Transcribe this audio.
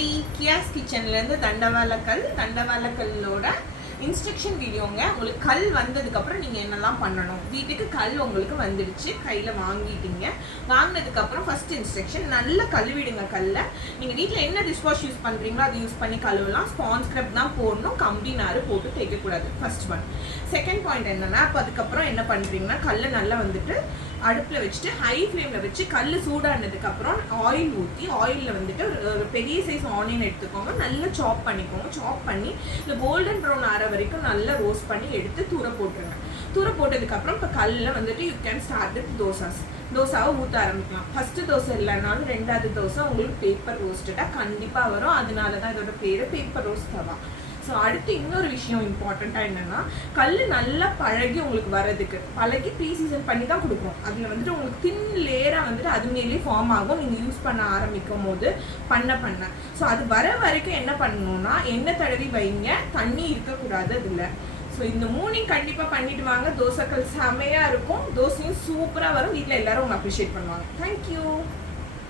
Hi, கியாஸ் கிச்சன்லேருந்து தண்டவாளக்கல்லோட இன்ஸ்ட்ரக்ஷன் வீடியோங்க. உங்களுக்கு கல் வந்ததுக்கப்புறம் நீங்கள் என்னெல்லாம் பண்ணணும். வீட்டுக்கு கல் உங்களுக்கு வந்துடுச்சு, கையில் வாங்கிட்டீங்க. வாங்கினதுக்கப்புறம் ஃபஸ்ட் இன்ஸ்ட்ரக்ஷன், நல்லா கழுவிடுங்க கல்லை. நீங்கள் வீட்டில் என்ன டிஷ்வாஷ் யூஸ் பண்ணுறீங்களோ அதை யூஸ் பண்ணி கழுவலாம். ஸ்பான்ஸ் ஸ்க்ரப் தான் போடணும், கம்பி நார் போட்டு தேய்க்கக்கூடாது. First one. செகண்ட் பாயிண்ட் என்னென்னா, அப்போ அதுக்கப்புறம் என்ன பண்ணுறீங்கன்னா, கல்லை நல்லா வந்துட்டு அடுப்பில் வச்சுட்டு ஹை ஃப்ளேமில் வச்சு கல் சூடானதுக்கப்புறம் ஆயில் ஊற்றி, ஆயிலில் வந்துட்டு ஒரு பெரிய சைஸ் ஆனியன் எடுத்துக்கோங்க, நல்லா சாப் பண்ணிக்கோங்க. சாப் பண்ணி இந்த கோல்டன் ப்ரௌன் ஆற வரைக்கும் நல்லா ரோஸ்ட் பண்ணி எடுத்து தூர போட்டுருங்க. தூர போட்டதுக்கப்புறம் இப்போ கல்லில் வந்துட்டு யூ கேன் ஸ்டார்ட் வித் தோசாவை ஊற்ற ஆரம்பிக்கலாம். ஃபஸ்ட்டு தோசை இல்லைனாலும் ரெண்டாவது தோசை உங்களுக்கு பேப்பர் ரோஸ்டடாக கண்டிப்பாக வரும். அதனால தான் இதோட பேர் பேப்பர் ரோஸ்ட் தவா. ஸோ அடுத்து இன்னொரு விஷயம் இம்பார்ட்டண்ட்டாக என்னென்னா, கல் நல்லா பழகி உங்களுக்கு வரதுக்கு பழகி ப்ரீ சீசன் பண்ணி தான் கொடுக்குறோம். அதில் வந்துட்டு உங்களுக்கு தின் லேயராக வந்துட்டு அது மேலேயே ஃபார்ம் ஆகும் நீங்கள் யூஸ் பண்ண ஆரம்பிக்கும் போது பண்ண. ஸோ அது வர வரைக்கும் என்ன பண்ணணும்னா, எண்ணெய் தடவி வைங்க, தண்ணி இருக்கக்கூடாது அதில். ஸோ இந்த மூணையும் கண்டிப்பாக பண்ணிட்டு வாங்க. தோசைக்கல் செமையாக இருக்கும், தோசையும் சூப்பராக வரும். வீட்டில் எல்லாரும் உங்களை அப்ரிஷியேட் பண்ணுவாங்க. தேங்க்யூ.